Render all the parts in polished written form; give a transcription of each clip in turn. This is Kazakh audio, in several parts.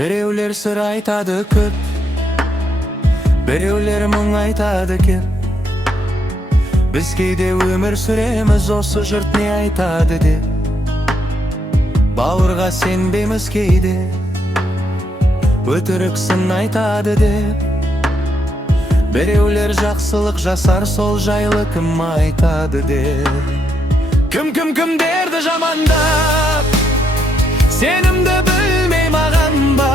Bireulер sır aytады көп, bireulер мұң айтады кеп. Біз кейде өмір сүреміз, осы жұрт не айтады деп. Бауырға сенбейміз кейде, өтірік сын айтады деп. Біреулер жақсылық жасар, сол жайлы кім айтады деп. Кімдерді жамандап, сенімді білмей маған ба.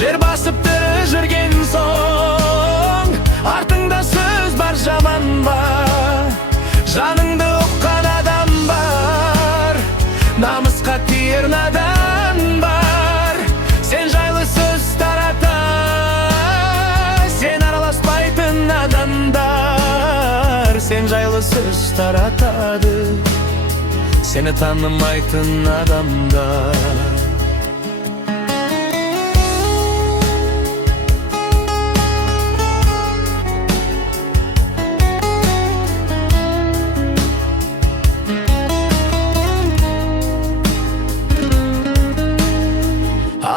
Жер басып тірі жүрген соң, артыңда сөз бар жаман ба. Жаныңды ұққан адам бар, намысқа тиер надан бар. Сен жайлы сөз тарата, сен араласпайтын адамдар. Сен жайлы сөз таратады, сені танымайтын адамдар.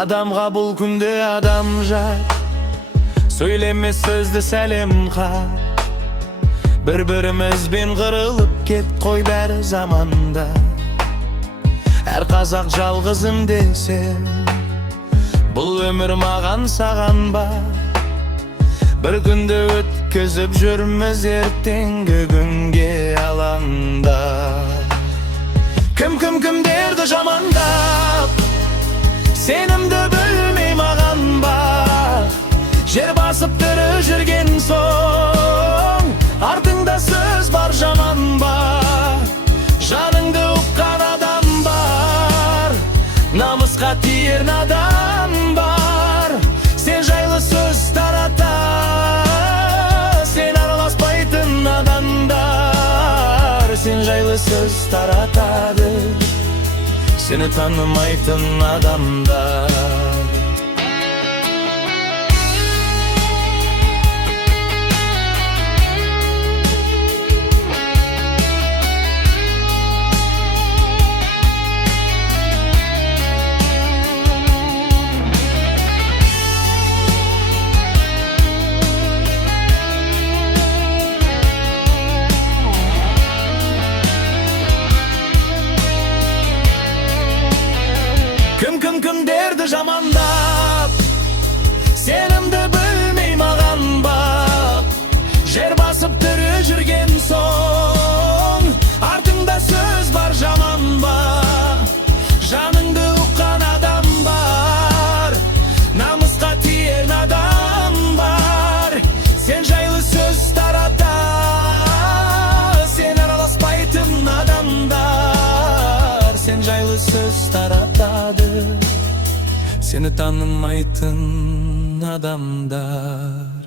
Адамға бұл күнде адам жай, сөйлеме сөзді сәлем қай. Бір-бірімізбен қырылып кет қой бәрі заманда. Әр қазақ жалғызым десем, бұл өмір маған саған ба. Бір күнді өткізіп жүрміз ертеңгі күнге алаңда. Кімдерді жамандап, сенімді білмей маған ба. Жер басып тірі жүрген соң, артыңда сөз бар жаман ба. Жаныңды ұққан адам бар, намысқа тиер надан бар. Сен жайлы сөз тарата, сен араласпайтын адамдар. Сен жайлы сөз таратады, сені танымайтын адамдар. Кімдерді жамандап, сенімді білмей маған ба. Жер басып тірі жүрген соң, артыңда сөз бар жаман ба. Жаныңды ұққан адам бар, намысқа тиер надан бар. Сен жайлы сөз тарата, сен араласпайтын адамдар. Сен жайлы сөз таратады, сені танымайтын адамдар.